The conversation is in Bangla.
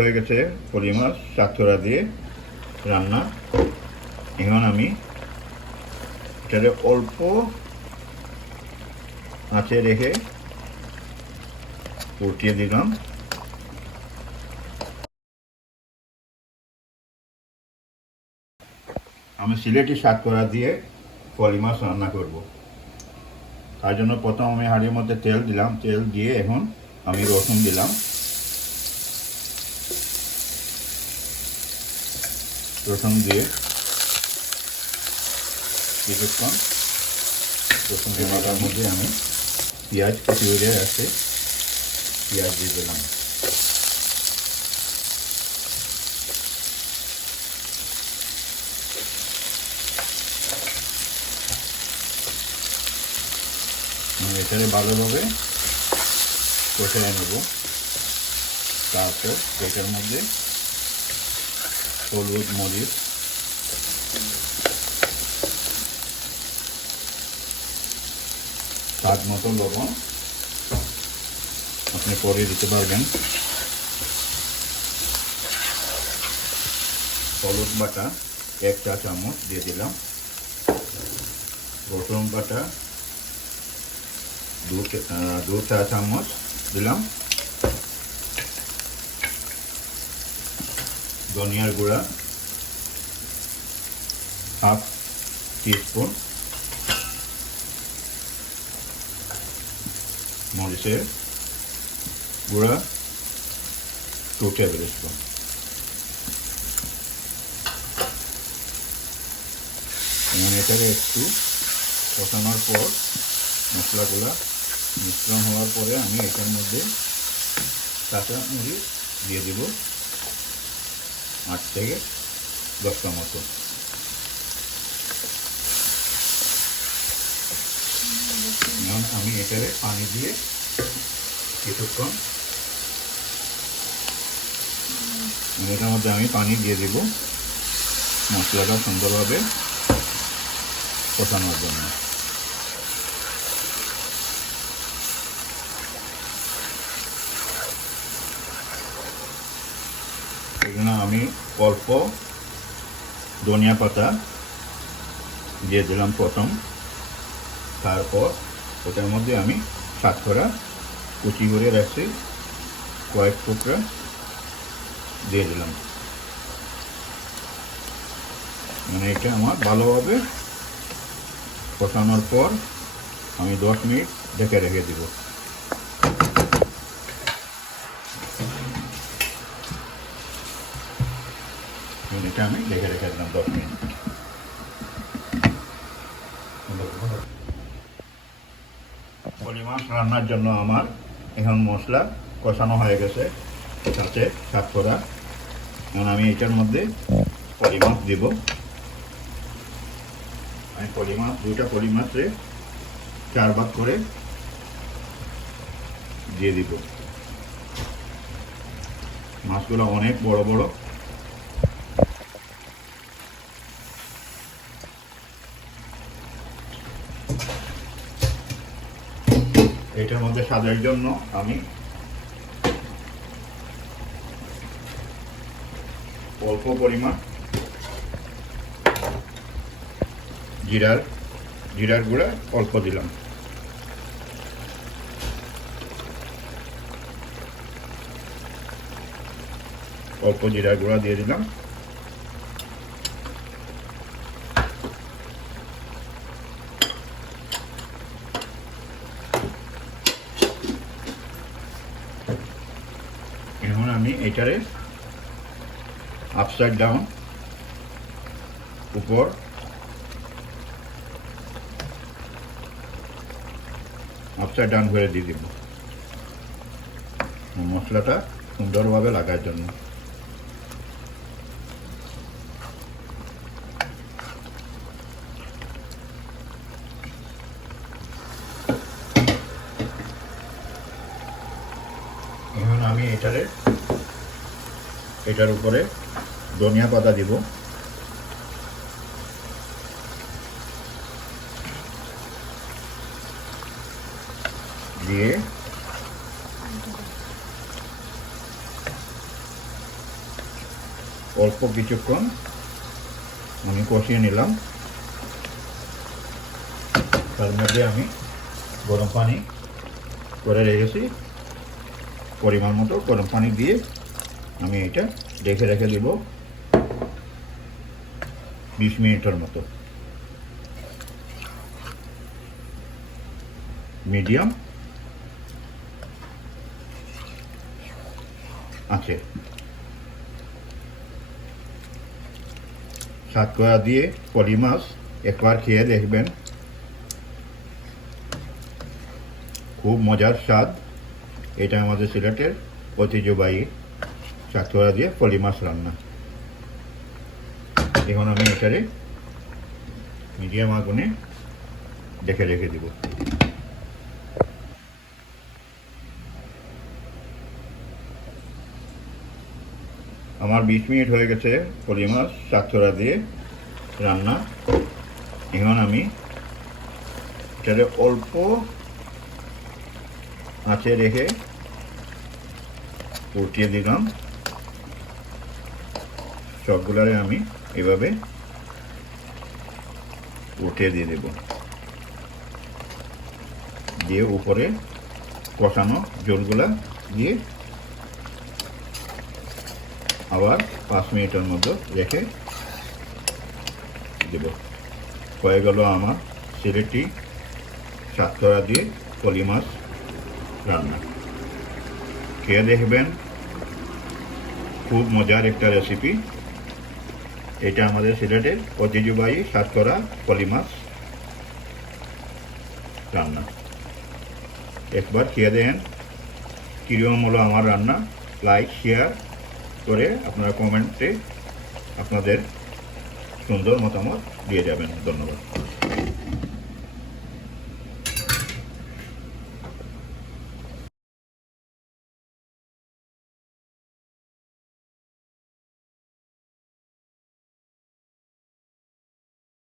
হয়ে গেছে পলি মাছ সাতছড়া দিয়ে রান্না। এখন আমি এটাকে অল্প আঁচে রেখে উল্টিয়ে দিলাম। আমি সিলেটি সাতকরা দিয়ে পলি মাছ রান্না করব। তার জন্য প্রথম আমি হাঁড়ির মধ্যে তেল দিলাম, তেল দিয়ে এখন আমি রসুন দিলাম। রসুন দিয়ে কিছুক্ষণ রসুন মাথার মধ্যে আমি পেঁয়াজ কুচি করে রাখতে পেঁয়াজ দিয়ে দিলাম। এটাকে ভালোভাবে কষে নেব। তারপর এটার মধ্যে হলুদ, মরিচ, স্বাদ মতো লবণ আপনি পরে দিতে পারবেন। হলুদ বাটা 1 চা চামচ দিয়ে দিলাম। রসুন বাটা 2 চা চামচ দিলাম। ধনিয়ার গুঁড়া হাফ টিস্পুন, মরিচের গুঁড়া 2 টেবিল স্পুন। এটাকে একটু কষানোর পর মশলাগুলা মিশ্রণ হওয়ার পরে আমি এটার মধ্যে কাঁচা মরিচ দিয়ে দিব 8 থেকে 10টা মতো। এখন আমি এটাকে পানি দিয়ে কিছুক্ষণ এটার মধ্যে আমি পানি দিয়ে দিব মশলাটা সুন্দরভাবে কষানোর জন্য। এখানে আমি অল্প ধনিয়া পাতা দিয়ে দিলাম প্রথম। তারপর ওটার মধ্যে আমি সাতকরা কুচি করে রাখছি কয়েক টুকরা দিয়ে দিলাম। মানে এটা আমার ভালোভাবে কষানোর পর আমি 10 মিনিট ঢেকে রেখে দিব। এটা আমি ঢেকে রেখে দিলাম 10 মিনিট। পলি মাছ রান্নার জন্য আমার এখন মশলা কষানো হয়ে গেছে, সাথে সাতকরা। এখন আমি এটার মধ্যে পলি মাছ দিব। আমি পলি মাছ 2টা পলি মাছে 4 ভাগ করে দিয়ে দিব। মাছগুলো অনেক বড় বড়। এটার মধ্যে স্বাদের জন্য আমি অল্প পরিমাণ জিরার গুঁড়া অল্প দিলাম। অল্প জিরার গুঁড়া দিয়ে দিলাম। এখন আমি এটারে আপসাইড ডাউন উপর আপসাইড ডাউন করে দিয়ে দিব মশলাটা সুন্দরভাবে লাগার জন্য। এখন আমি এটার উপরে ধনিয়া পাতা দিব। দিয়ে অল্প কিছুক্ষণ আমি কষিয়ে নিলাম। তার মধ্যে আমি গরম পানি করে রেখেছি, পরিমাণ মতো গরম পানি দিয়ে আমি এটা রেখে দিব 20 মিনিটের মতো। মিডিয়াম আছে। সাতকরা দিয়ে পলি মাছ একবার খেয়ে দেখবেন, খুব মজার স্বাদ। এটা আমাদের সিলেটের ঐতিহ্যবাহী সাতকরা দিয়ে পলি মাছ রান্না। এখন আমি এটারে মিডিয়াম আগুনে রেখে দিব। আমার 20 মিনিট হয়ে গেছে পলি মাছ সাতকরা দিয়ে রান্না। এখন আমি এটারে অল্প আঁচে রেখে উঠিয়ে দিলাম। সবগুলারে আমি এভাবে উঠিয়ে দিয়ে দেব, দিয়ে উপরে কষানো ঝোলগুলা দিয়ে আবার 5 মিনিটের মতো রেখে দেব। হয়ে গেল আমার সিলেটি সাতকরা দিয়ে পলি মাছ রান্না। খেয়ে দেখবেন, খুব মজার একটা রেসিপি। এটা আমাদের সিলেটের ঐতিহ্যবাহী সাতকরা পলি মাছ রান্না। একবার খেয়ে দেন, কিরকম হলো আমার রান্না। লাইক শেয়ার করে আপনারা কমেন্টে আপনাদের সুন্দর মতামত দিয়ে যাবেন। ধন্যবাদ।